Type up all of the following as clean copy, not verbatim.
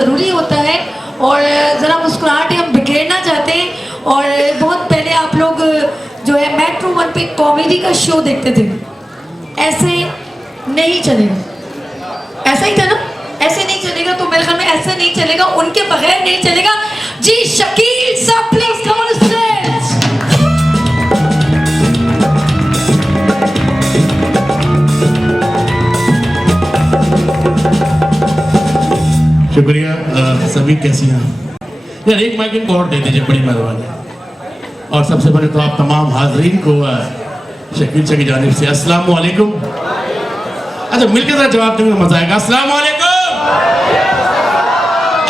ज़रूरी होता है और ज़रा मुस्कुराहट हम बिखेरना चाहते हैं। और बहुत पहले आप लोग जो है मेट्रो 1 पे कॉमेडी का शो देखते थे, ऐसे नहीं चलेगा, ऐसा ही था ना, ऐसे नहीं चलेगा, तो मेरे ख्याल में ऐसे नहीं चलेगा, उनके बगैर नहीं चलेगा। जी शकील साहब प्लीज कम ऑन स्टेज। शुक्रिया। सभी कैसे हैं यार, एक माइक इनको और दे दीजिए, बड़ी मेहरबानी। और सबसे पहले तो आप तमाम हाजरीन को शकील शाह की जानिब से अस्सलाम वालेकुम। अच्छा मिलकर जरा जवाब देंगे मजा आएगा। अस्सलाम वालेकुम।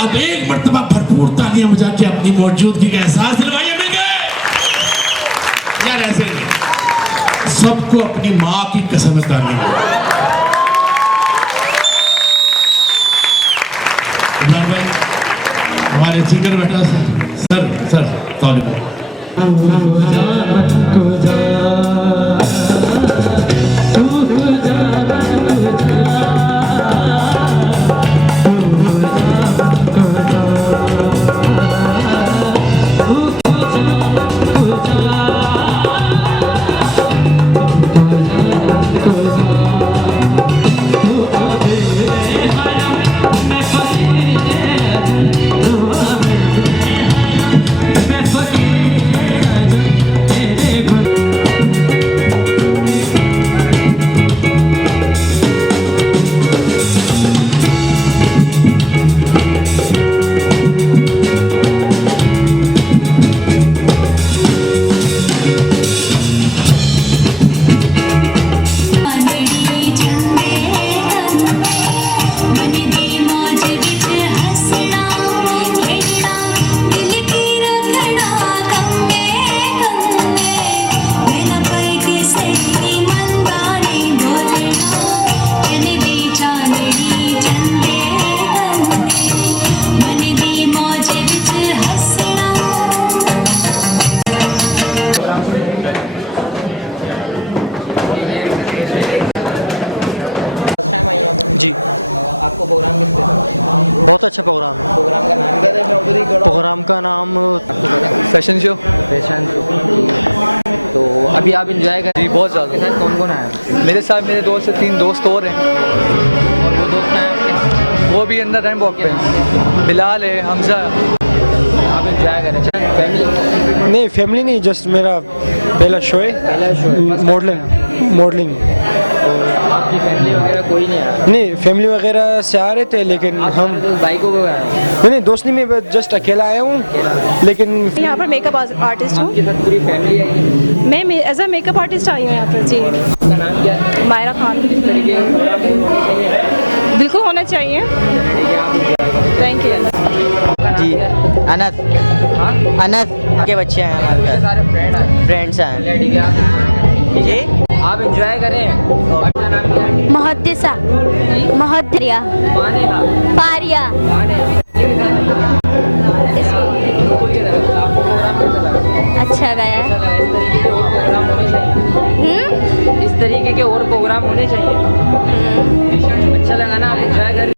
अब एक मर्तबा भरपूर तालियां बजा के अपनी मौजूदगी का एहसास दिलवाइए मिलकर। यार ऐसे सबको अपनी माँ की कसम तालियां। हमारे सीकर बैठा सर जी। आपको प्रोग्राम किससे? बहुत अच्छा प्रोग्राम है। प्रोग्राम का नाम क्या है? प्रोग्राम का नाम फैशन शो। Fashion show. तो अभी आप इंजॉय कर? जी बहुत ज़्यादा। साथ कौन कौन आया? मेरे साथ मेरे 2 से 3 दोस्त और हैं। और वो दोस्त हैं आपके? वो भी अंदर रैंप वॉक पे हैं। बिलाल है, हमजा। आप इंजॉय करें? फैमिली? नहीं फैमिली नहीं, जस्ट मेरा पहला शो है। पहला शो है? मॉडलिंग। तो आपकी फैमिली वगैरह कोई नहीं आया? नहीं फैमिली वगैरह से आ रहे थे, लेकिन हम बाइकों पे आए? नहीं दोस्त नहीं, मैं जस्ट अकेला आया हूँ। लेकिन यहाँ पर मेकअप आर्टिस्ट हूँ। आपके साथ पूरी फैमिली आई? मैं एज अ मेकअप आर्टिस्ट आई हूँ यहाँ पर। जी। आपका नाम क्या है? मायरा खान। इस तरीके का प्रोग्राम होना चाहिए? बिल्कुल होना चाहिए। ठीक है, आप enjoy करें। Thank you. आपका नाम जी क्या है? अनस हाँ? अनस के बच्चे हैं हमारे कितने घर, सारे फ्रेंड हैं? फ्रेंड्स हैं। ठीक है, आप जी आप एंजॉय करें। आपका नाम क्या है? मुहद्दिसा मुहद्दिया माने हाँ फारिया। माने आपको प्रोग्राम कैसा लगा? अच्छा गया। अच्छा लगा। इस तरीके के और प्रोग्राम होने चाहिए। इस तरीके के और प्रोग्राम होने चाहिए। अच्छा लगा ना? आप एंजॉय कर